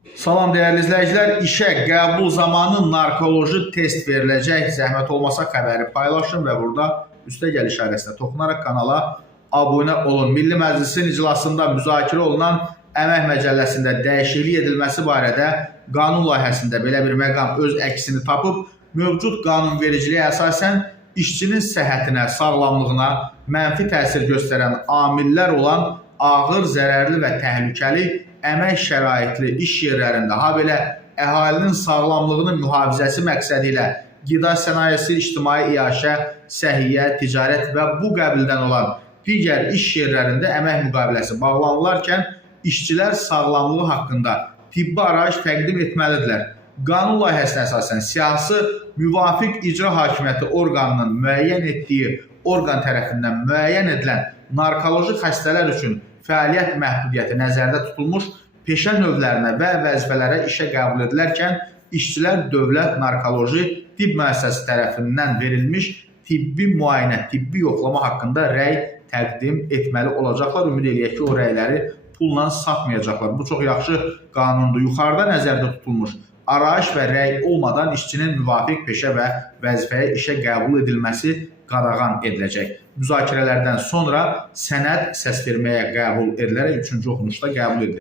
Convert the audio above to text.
Salam dəyərli izləyicilər, işə qəbul zamanı narkoloji test veriləcək. Zəhmət olmasa xəbəri paylaşın və burada üstəgəl işarəsinə toxunaraq kanala abunə olun. Milli Məclisin iclasında müzakirə olunan Əmək Məcəlləsində dəyişiklik edilməsi barədə qanun layihəsində belə bir məqam öz əksini tapıb, mövcud qanunvericiliyə əsasən işçinin səhhətinə, sağlamlığına mənfi təsir göstərən amillər olan ağır, zərərli və təhlükəli əmək şəraitli iş yerlərində, habelə əhalinin sağlamlığının mühafizəsi məqsədi ilə qida sənayesi, ictimai iaşə, səhiyyə, ticarət və bu qəbildən olan digər iş yerlərində əmək müqaviləsi bağlanılarkən işçilər sağlamlığı haqqında tibbi arayış təqdim etməlidirlər. Qanun layihəsinə əsasən siyasi müvafiq icra hakimiyyəti orqanının müəyyən etdiyi orqan tərəfindən müəyyən edilən narkoloji xəstələr üçün fəaliyyət məhdudiyyəti nəzərdə tutulmuş peşə növlərinə və vəzifələrə işə qəbul edilərkən işçilər dövlət narkoloji tibb müəssisəsi tərəfindən verilmiş tibbi müayinə, tibbi yoxlama haqqında rəy təqdim etməli olacaqlar. Ümid eləyək ki, o rəyləri pulla satmayacaqlar. Bu çox yaxşı qanundur. Yuxarıda nəzərdə tutulmuş arayış və rəy olmadan işçinin müvafiq peşə və vəzifəyə işə qəbul edilməsi qadağan ediləcək. Müzakirələrdən sonra sənəd səsverməyə qəbul edilərək 3-cü oxunuşda qəbul edilir.